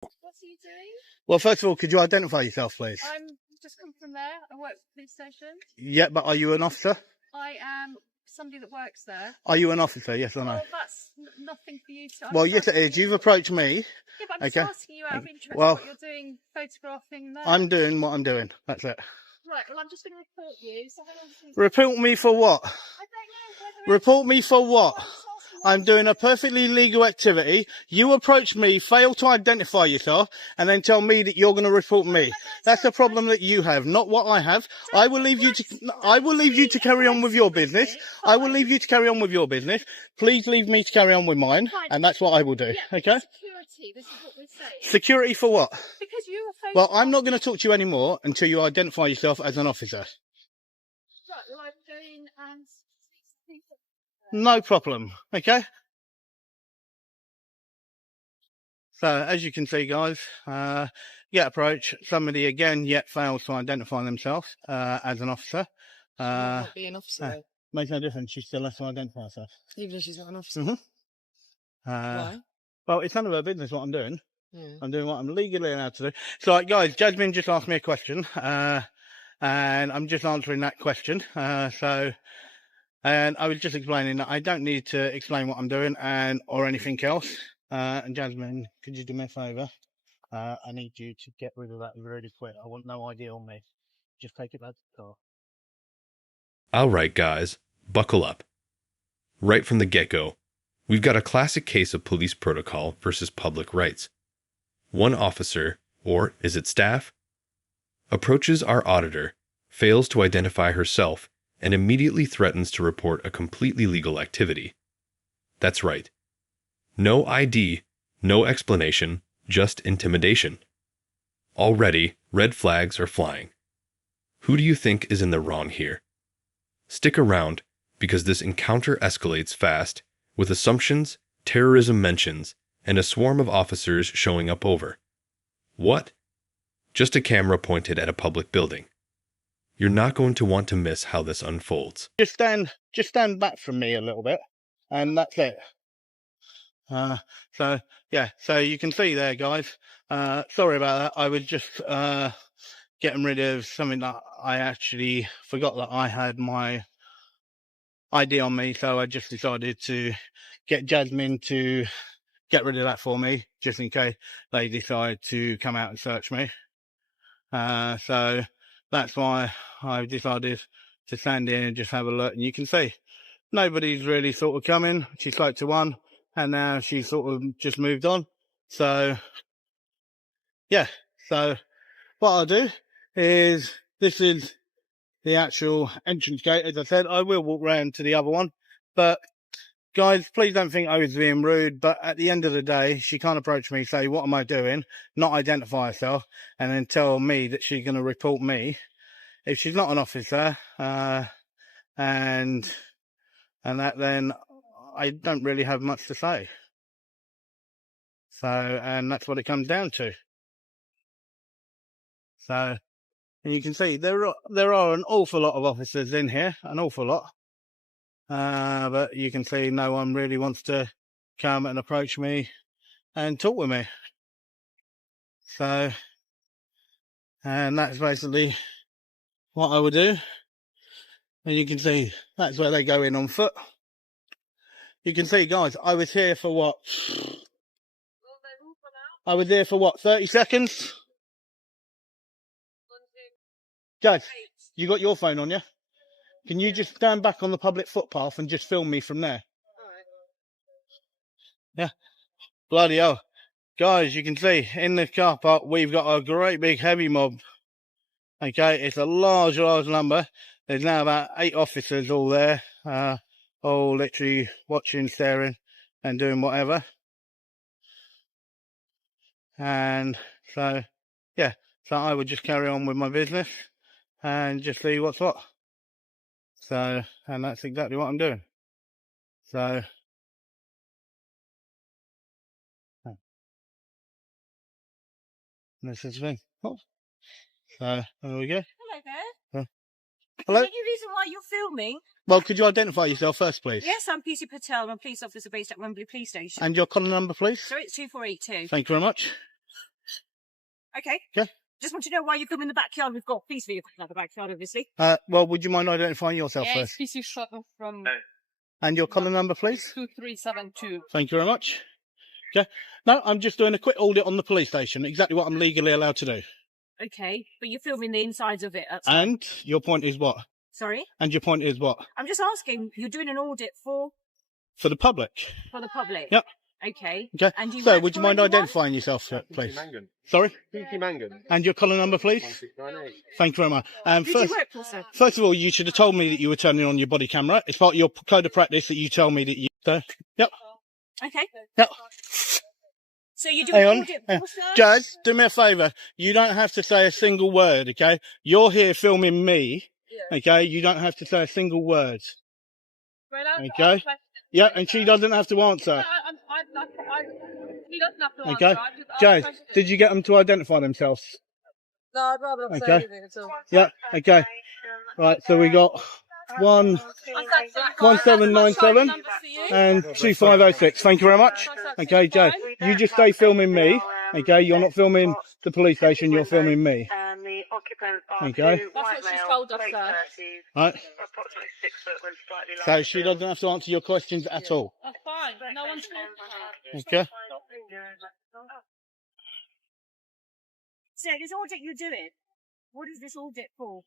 What are you doing? Well, first of all, could you identify yourself, please? I'm just come from there. I work for the police station. Yeah, but are you an officer? I am somebody that works there. Are you an officer, yes or no? Well, that's nothing for you to... Well, yes it is. You've approached me. Yeah, but I'm just asking you out of interest well, what you're doing, photographing there. I'm doing what I'm doing. That's it. Right, well, I'm just going to report you. So report me for what? I don't know whether report me for what? I'm doing a perfectly legal activity. You approach me, fail to identify yourself, and then tell me that you're going to report me. That's a problem that you have, not what I have. I will leave you to carry on with your business. I will leave you to carry on with your business. Please leave me to carry on with mine, and that's what I will do. Okay? Security, this is what we're saying. Security for what? Because you were... Well, I'm not going to talk to you anymore until you identify yourself as an officer. Right, well, I'm going and... No problem. Okay? So, as you can see, guys, get approach. Somebody, again, yet fails to identify themselves as an officer. She might not be an officer. Makes no difference. She still has to identify herself. Even if she's not an officer? Mm-hmm. Why? Well, it's none of her business what I'm doing. Yeah. I'm doing what I'm legally allowed to do. So, like, guys, Jasmine just asked me a question, and I'm just answering that question. And I was just explaining that I don't need to explain what I'm doing or anything else. And Jasmine, could you do me a favour? I need you to get rid of that really quick. I want no ID on me. Just take it back to the car. Alright guys, buckle up. Right from the get-go, we've got a classic case of police protocol versus public rights. One officer, or is it staff, approaches our auditor, fails to identify herself, and immediately threatens to report a completely legal activity. That's right. No ID, no explanation, just intimidation. Already, red flags are flying. Who do you think is in the wrong here? Stick around, because this encounter escalates fast, with assumptions, terrorism mentions, and a swarm of officers showing up over. What? Just a camera pointed at a public building. You're not going to want to miss how this unfolds. Just stand back from me a little bit, and that's it. So you can see there, guys. Sorry about that. I was just getting rid of something that I actually forgot that I had my ID on me, so I just decided to get Jasmine to get rid of that for me, just in case they decide to come out and search me. So that's why I decided to stand in and just have a look, and you can see nobody's really sort of coming. She spoke to one, and now she sort of just moved on. So yeah, so what I'll do is, this is the actual entrance gate. As I said, I will walk round to the other one, but guys, please don't think I was being rude, but at the end of the day, she can't approach me, say, what am I doing? Not identify herself, and then tell me that she's going to report me. If she's not an officer, and that, then I don't really have much to say. So, and that's what it comes down to. So, and you can see there are an awful lot of officers in here, an awful lot. But you can see no one really wants to come and approach me and talk with me. So, and that's basically what I would do. And you can see that's where they go in on foot. You can see, guys, I was here for what? I was here for what, 30 seconds? Guys, you got your phone on you? Can you just stand back on the public footpath and just film me from there? Yeah. Bloody hell. Guys, you can see in the car park, we've got a great big heavy mob. Okay, it's a large number. There's now about 8 officers all there, all literally watching, staring, and doing whatever. And so, yeah, so I would just carry on with my business and just see what's what. So, and that's exactly what I'm doing. So, this is the thing. Oh. So, there we go. Hello there. Hello? Is there any reason why you're filming? Well, could you identify yourself first, please? Yes, I'm PC Patel. I'm a police officer based at Wembley Police Station. And your collar number, please? So it's 2482. Thank you very much. Okay. Okay. Just want to know why you come in the backyard. We've got police vehicles in the backyard, obviously. Well, would you mind identifying yourself Yeah, first? it's PC shuttle from And your collar number, please? 2372. Thank you very much. Okay. No, I'm just doing a quick audit on the police station. Exactly what I'm legally allowed to do. Okay, but you're filming the insides of it. That's fine. And your point is what? Sorry? And your point is what? I'm just asking, you're doing an audit for For the public. the public? Yep. Okay. Okay. And you So, work would you for mind anyone? identifying yourself, please? Mangan. Sorry? Pinky Mangan. And your collar number, please? 1698. Thank you very much. Who do you work for, sir? First of all, you should have told me that you were turning on your body camera. It's part of your code of practice that you tell me that you... Yep. Okay. Yep. So you're Hang doing on. an audit Hang for, on. sir? Judge, do me a favour. You don't have to say a single word, okay? You're here filming me, okay? You don't have to say a single word, okay? Yeah, and she doesn't have to answer, He doesn't have to okay? Judge, did you get them to identify themselves? No, I'd rather not say Okay. anything at all. Yeah, okay. Right, so we got 1797 and 2506. Thank you very much. Okay, Jay, you just stay filming me. Okay, you're not filming the police station, you're filming me. Okay. That's what she's told us, sir. Right. So she doesn't have to answer your questions at all. That's fine. No one's Okay. So this audit you're doing, what is this audit for?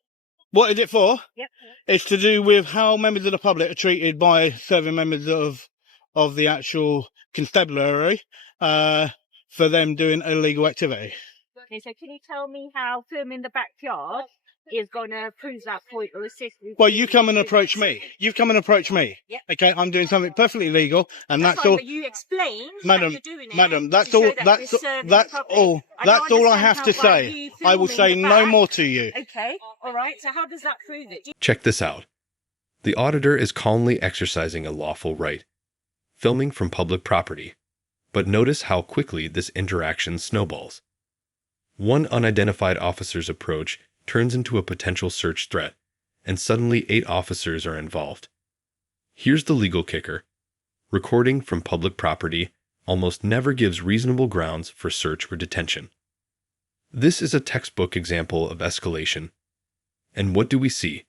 What is it for? Yep. It's to do with how members of the public are treated by serving members of the actual constabulary for them doing illegal activity. Okay, so can you tell me how filming the backyard is going to prove that point or assist with... Well, you come and approach me. You've come and approached me. Yep. Okay, I'm doing something perfectly legal, and that's fine, all. But you explained Madam, that you're doing it Madam, to that's show all. that That's we're serving that's the public. all. I don't That's all I understand have to how by say. you I will filming say the no back- more to you. Okay, all right. So how does that prove it? Check this out. The auditor is calmly exercising a lawful right, filming from public property. But notice how quickly this interaction snowballs. One unidentified officer's approach turns into a potential search threat, and suddenly 8 officers are involved. Here's the legal kicker. Recording from public property almost never gives reasonable grounds for search or detention. This is a textbook example of escalation. And what do we see?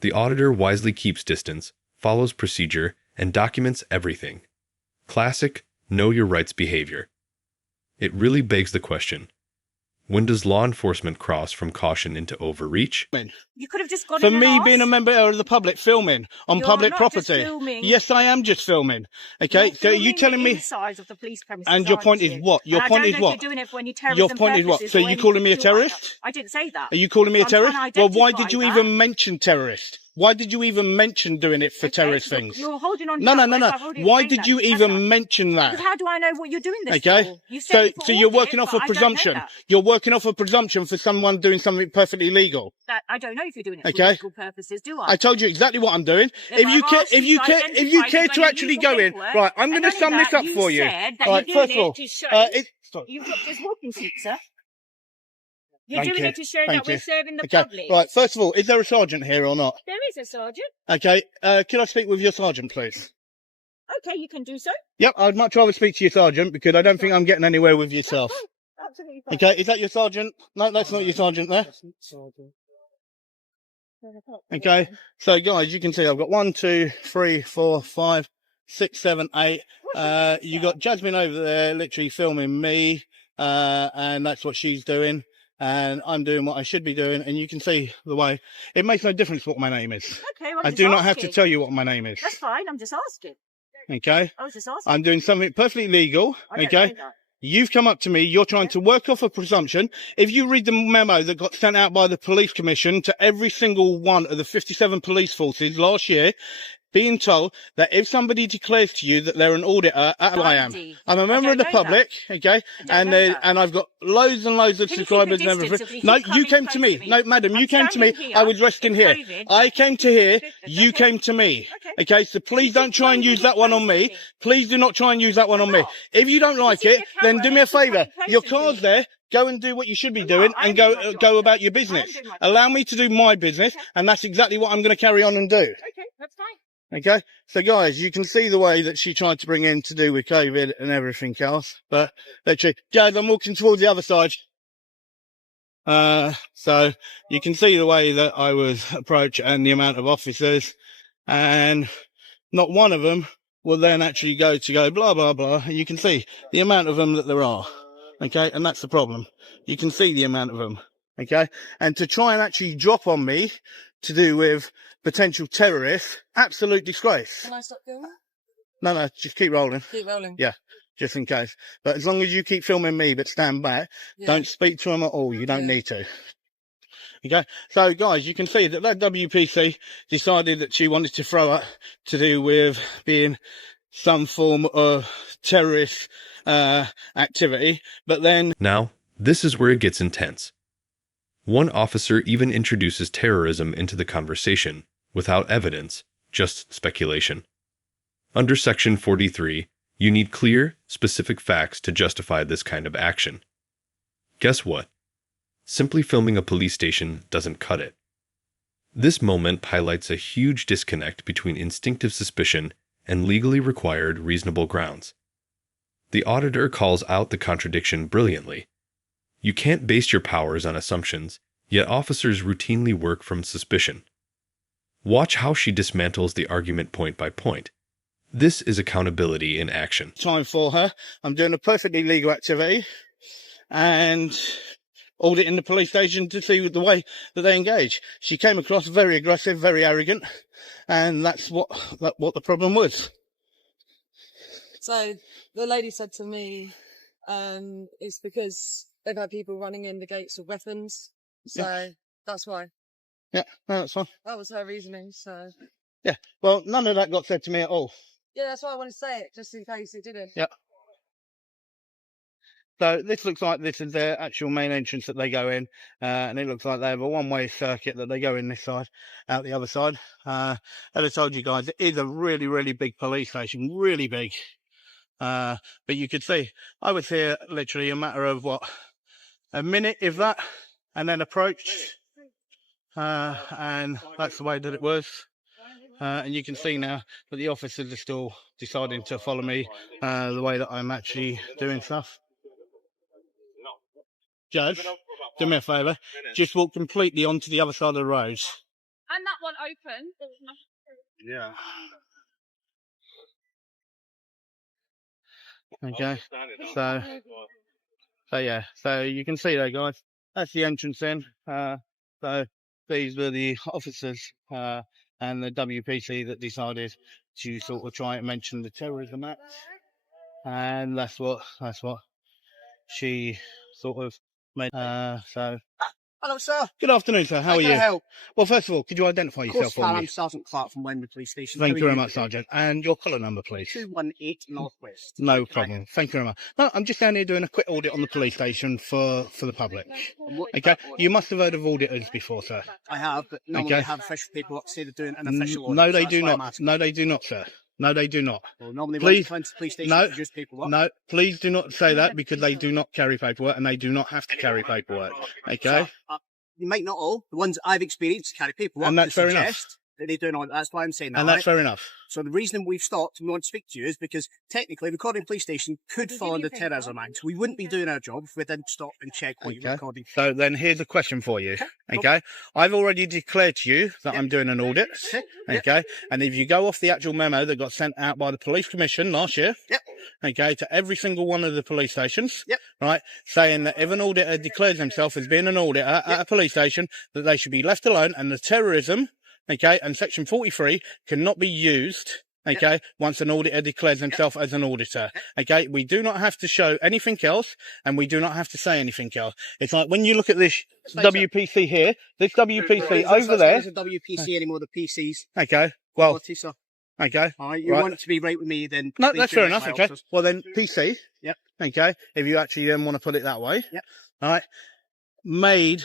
The auditor wisely keeps distance, follows procedure, and documents everything. Classic know your rights behavior. It really begs the question, when does law enforcement cross from caution into overreach? You could have just gone For in and me asked. being a member of the public filming on You're public not just property. filming. Yes, I am just filming. Okay, You're so you filming telling the me, inside of the police premises, and your aren't point is you? what? Your And point I is don't know what? if you're doing it for any terrorism Your point is what? purposes So or you calling me a anything like that. terrorist? I didn't say that. Are you calling me a I'm trying to terrorist? Well, why did identify you that. even mention terrorist? Why did you even mention doing it for Okay, terrorist so things? You're holding on to No, that no, no, word. no. I've already Why explained did you that. even Have I? mention that? Because how do I know what you're doing this Okay, for? You said so it for you're audit, working off but a I don't know presumption. that. You're working off a presumption for someone doing something perfectly legal. That I don't know if you're doing it Okay. for legal purposes, do I? I told you exactly what I'm doing. Yeah, If but you I've care, asked if you you to care, if identify you it care when to you actually use go in, paperwork, right? I'm and going to only sum this that, up you for you. said that Right, you're first doing of all, it to show. sorry. You've got this walking seat, sir. You're Thank doing you. it to show Thank that we're you. serving the Okay, public. right. First of all, is there a sergeant here or not? There is a sergeant. Okay, can I speak with your sergeant, please? Okay, you can do so. Yep, I'd much rather speak to your sergeant because I don't think I'm getting anywhere with yourself. Absolutely fine. Okay, is that your sergeant? No, that's not your sergeant there. Okay, so guys, you can see I've got 1, 2, 3, 4, 5, 6, 7, 8. You got Jasmine over there literally filming me, and that's what she's doing. And I'm doing what I should be doing, and you can see the way it makes no difference what my name is. Okay, well, I do not have to tell you what my name is. That's fine. I'm just asking. Okay, I was just asking. I'm doing something perfectly legal. I don't Okay, know that. you've come up to me. You're trying to work off a presumption. If you read the memo that got sent out by the police commission to every single one of the 57 police forces last year, being told that if somebody declares to you that they're an auditor, I am. Blindly. I'm a member I of the don't know public, okay, don't know that. and I've got loads and loads of Can you keep subscribers a and distance everything. if you No, keep you coming came to close me. to me? No, madam, I'm you came to me. standing here. I was resting here. COVID. I came to here. It's You okay. came to me. Okay. Okay, so please keep don't try and coming use that one on close to me. me. Please do not try and use that one Why on me. not? If you don't like you see it, your then camera do and me a it's just favour. coming Your closer to car's me. there. Go and do what you should be I'm doing not. I am and doing my go job. about your I am business. doing my job. Allow me to do my business, Okay. and that's exactly what I'm going to carry on and do. Okay, that's fine. Okay, so guys, you can see the way that she tried to bring in to do with COVID and everything else. But literally, Jazz, I'm walking towards the other side. So you can see the way that I was approached and the amount of officers, and not one of them will then actually go blah, blah, blah. And you can see the amount of them that there are. Okay. And that's the problem. You can see the amount of them. Okay. And to try and actually drop on me to do with potential terrorists, absolute disgrace. Can I stop doing that? No, just keep rolling. Keep rolling. Yeah. Just in case. But as long as you keep filming me, but stand back, don't speak to them at all. You don't need to. Okay. So guys, you can see that WPC decided that she wanted to throw up to do with being some form of terrorist activity, but then Now, this is where it gets intense. One officer even introduces terrorism into the conversation without evidence, just speculation. Under Section 43, you need clear, specific facts to justify this kind of action. Guess what? Simply filming a police station doesn't cut it. This moment highlights a huge disconnect between instinctive suspicion and legally required reasonable grounds. The auditor calls out the contradiction brilliantly. You can't base your powers on assumptions, yet officers routinely work from suspicion. Watch how she dismantles the argument point by point. This is accountability in action. time for her. I'm doing a perfectly legal activity and auditing the police station to see the way that they engage. She came across very aggressive, very arrogant, and that's what the problem was. So the lady said to me, it's because they've had people running in the gates with weapons. So that's why. Yeah, no, that's fine. That was her reasoning. So yeah, well, none of that got said to me at all. Yeah, that's why I want to say it, just in case it didn't. Yeah. So this looks like this is their actual main entrance that they go in, and it looks like they have a one-way circuit that they go in this side, out the other side. As I told you guys, it is a really, really big police station, really big. But you could see, I was here literally a matter of what, a minute, if that, and then approached, and that's the way that it was. And you can see now that the officers are still deciding to follow me the way that I'm actually doing stuff. Judge, do me a favour, just walk completely onto the other side of the road. And that one open. Yeah. Okay, so yeah, so you can see there, guys, that's the entrance in. So these were the officers and the WPC that decided to sort of try and mention the Terrorism Act, and that's what she sort of made. So Hello, sir. good afternoon, sir. How are Can I you? help? Well, first of all, could you identify Of yourself course, for Carl. me? I'm Sergeant Clark from Wembley Police Station. Thank How you are very much, Sergeant. And your colour number, please. 218 Northwest. No problem. Thank you very much. No, I'm just down here doing a quick audit on the police station for the public. Okay. You must have heard of auditors before, sir. I have, but normally Okay. they have official paperwork say they're doing an official audit. No, so they that's do why I'm not. asking. No, they do not, sir. No, they do not. Well, normally Please- when you come to the police station, no, you produce paperwork. No, please do not say that, because they do not carry paperwork and they do not have to carry paperwork. Okay. So, you might not all. The ones I've experienced carry paperwork. And that's to fair enough. suggest that they do not. That's why I'm saying that. And that's right? fair enough. So the reason we've stopped and we want to speak to you is because technically recording a police station could fall under Terrorism Act. We wouldn't be doing our job if we didn't stop and check what you're Okay. recording. So then here's a question for you. Okay. I've already declared to you that I'm doing an audit. Okay. And if you go off the actual memo that got sent out by the Police Commission last year, okay, to every single one of the police stations, right, saying that if an auditor declares himself as being an auditor at a police station, that they should be left alone, and the terrorism, okay, and Section 43 cannot be used, okay, once an auditor declares himself as an auditor. Okay, we do not have to show anything else, and we do not have to say anything else. It's like when you look at this WPC here, this WPC over there. There's a WPC anymore, the PCs. Okay, well, Quality, sir. okay. All right, you right. want it to be right with me, then. No, please that's do fair it enough. my Okay. officers. Well, then PC. Yep. Okay. If you actually then want to put it that way. Yep. All right. Made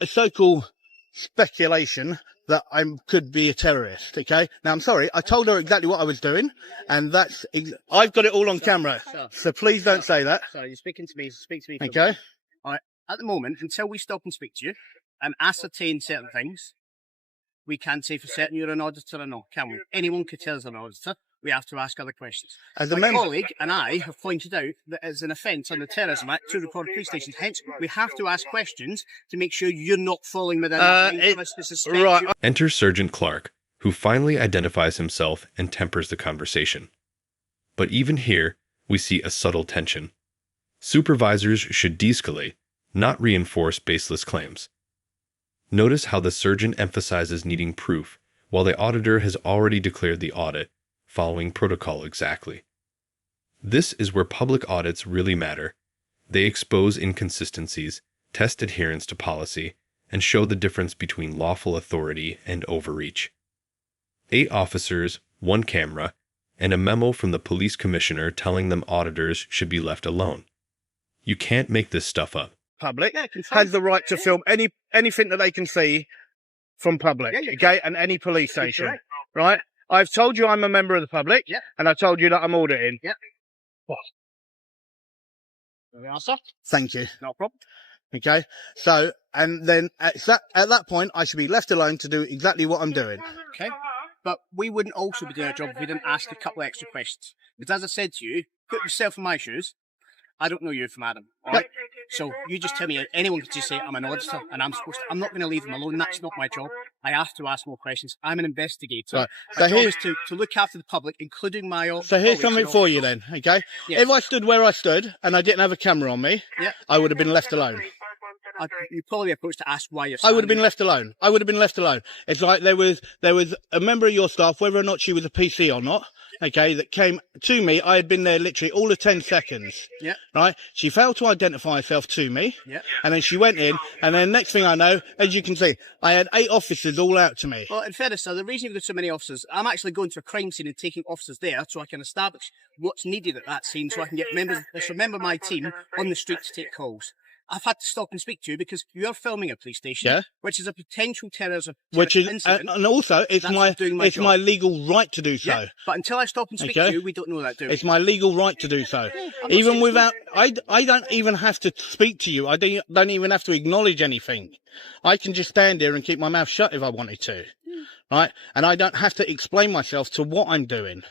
a so-called speculation that I could be a terrorist. Okay. Now, I'm sorry. I told her exactly what I was doing, and that's I've got it all on camera. So please don't say that. Sorry, you're speaking to me. So speak to me. for a Okay. minute. All right. At the moment, until we stop and speak to you and ascertain certain things, we can't say for certain you're an auditor or not, can we? Anyone could tell us an auditor. we have to ask other questions. As a My member, colleague and I have pointed out that it's an offence under the Terrorism Act to record police stations. Hence, we have to ask questions to make sure you're not falling within that line for us to suspect right. you. Enter Sergeant Clark, who finally identifies himself and tempers the conversation. But even here, we see a subtle tension. Supervisors should de-escalate, not reinforce baseless claims. Notice how the surgeon emphasizes needing proof, while the auditor has already declared the audit, following protocol exactly. This is where public audits really matter. They expose inconsistencies, test adherence to policy, and show the difference between lawful authority and overreach. 8 officers, 1 camera, and a memo from the police commissioner telling them auditors should be left alone. You can't make this stuff up. Public Yeah, confirm. has the right to film anything that they can see from public, Yeah, okay, and any police station, correct. right? I've told you I'm a member of the public, Yeah. and I've told you that I'm auditing. Yeah. What? There we are, sir. Thank you. No problem. Okay, so, and then at that point, I should be left alone to do exactly what I'm doing. Okay. But we wouldn't also be doing our job if we didn't ask a couple of extra questions. Because as I said to you, put yourself in my shoes. I don't know you from Adam, all right? So you just tell me, anyone can just say I'm an auditor and I'm not going to leave them alone. That's not my job. I have to ask more questions. I'm an investigator. Right. My So job is to look after the public, including my own. So here's something for you then, okay? Yes. If I stood where I stood and I didn't have a camera on me, Yeah. I would have been left alone. You probably approached to ask why you're I would have standing. been left alone. I would have been left alone. It's like there was a member of your staff, whether or not she was a PC or not, okay, that came to me. I had been there literally all of 10 seconds. Yeah. Right? She failed to identify herself to me. Yeah. And then she went in, and then next thing I know, as you can see, I had 8 officers all out to me. Well, in fairness, sir, the reason you've got so many officers, I'm actually going to a crime scene and taking officers there so I can establish what's needed at that scene so I can get members of my team on the street to take calls. I've had to stop and speak to you because you are filming a police station, Yeah. which is a potential terrorism Which is, incident. and also, it's That's my legal right to do so. Yeah, but until I stop and speak Okay. to you, we don't know that, do we? It's my legal right to do so. I'm not saying Even it's without, I don't even have to speak to you. I don't even have to acknowledge anything. I can just stand here and keep my mouth shut if I wanted to. Right? And I don't have to explain myself to what I'm doing.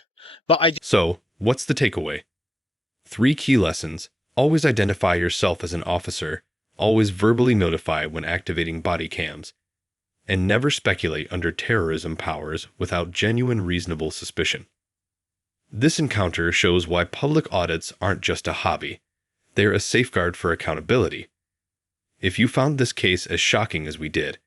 But So, what's the takeaway? 3 key lessons. Always identify yourself as an officer. Always verbally notify when activating body cams. And never speculate under terrorism powers without genuine reasonable suspicion. This encounter shows why public audits aren't just a hobby. They're a safeguard for accountability. If you found this case as shocking as we did,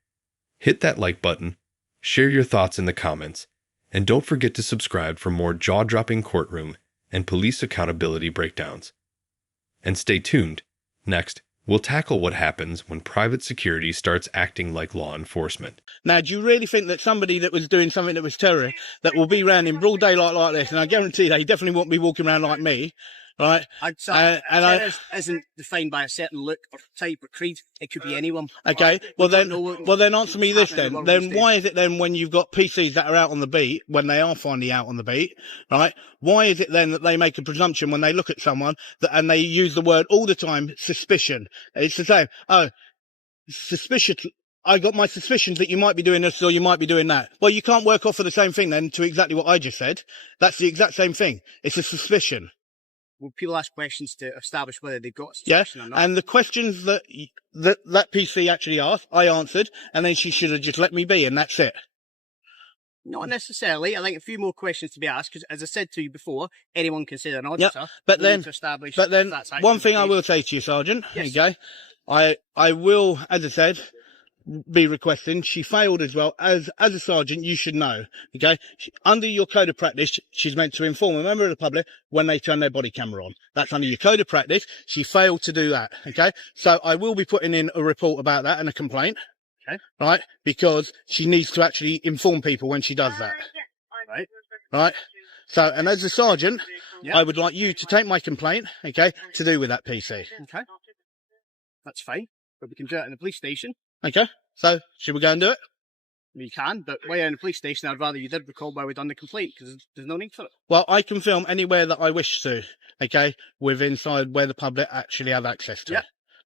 hit that like button, share your thoughts in the comments, and don't forget to subscribe for more jaw-dropping courtroom and police accountability breakdowns. And stay tuned. Next, we'll tackle what happens when private security starts acting like law enforcement. now, do you really think that somebody that was doing something that was terrorist, that will be around in broad daylight like this, and I guarantee they definitely won't be walking around like me, right? I'd say and I- terrorist isn't defined by a certain look or type or creed. It could be anyone. Okay, We well don't know what- then answer me this what's happening then. in the Then world these why is it then when you've got PCs that are out on the beat, when they are finally out on the beat, right? Why is it then that they make a presumption when they look at someone and they use the word all the time, suspicion? It's the same. Oh, suspicious. I got my suspicions that you might be doing this or you might be doing that. Well, you can't work off of the same thing then to exactly what I just said. That's the exact same thing. It's a suspicion. Well, people ask questions to establish whether they've got a Yeah, suspicion or not. and the questions that PC actually asked, I answered, and then she should have just let me be, and that's it. Not necessarily. I think a few more questions to be asked, because as I said to you before, anyone can say they're an auditor. but We need then- to establish But then, if that's one actually thing the I case. will say to you, Sergeant, Yes. okay, I will, as I said, be requesting. She failed as well. As a sergeant, you should know, okay? Under your code of practice, she's meant to inform a member of the public when they turn their body camera on. That's under your code of practice. She failed to do that, okay? So I will be putting in a report about that and a complaint. Okay. Right? Because she needs to actually inform people when she does that. Right. Right? So, and as a sergeant, Yeah. I would like you to take my complaint, okay, to do with that PC. Okay. That's fine. But we can do it in the police station. Okay? So, should we go and do it? You can, but while you're in the police station, I'd rather you did recall why we've done the complaint, because there's no need for it. Well, I can film anywhere that I wish to, okay, with inside where the public actually have access to. Yeah.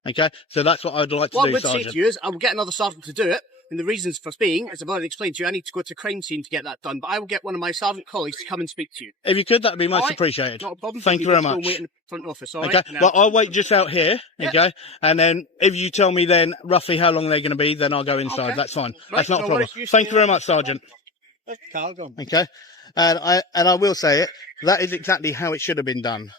Okay? So that's what I'd like to What I do, would say Sergeant. to you is, I will get another sergeant to do it, And the reasons for speaking, as I've already explained to you, I need to go to a crime scene to get that done. But I will get one of my sergeant colleagues to come and speak to you. If you could, that'd be much All right. appreciated. Not a problem. Thank you very Go much. and wait in the front office, all Okay, right? And, well, I'll wait just out here, Yeah. okay? And then if you tell me then roughly how long they're going to be, then I'll go inside. Okay. That's fine. Right, That's not a no problem. worries. You Thank you stay very there. much, Sergeant. Carl, go on. Okay? And I will say it, that is exactly how it should have been done.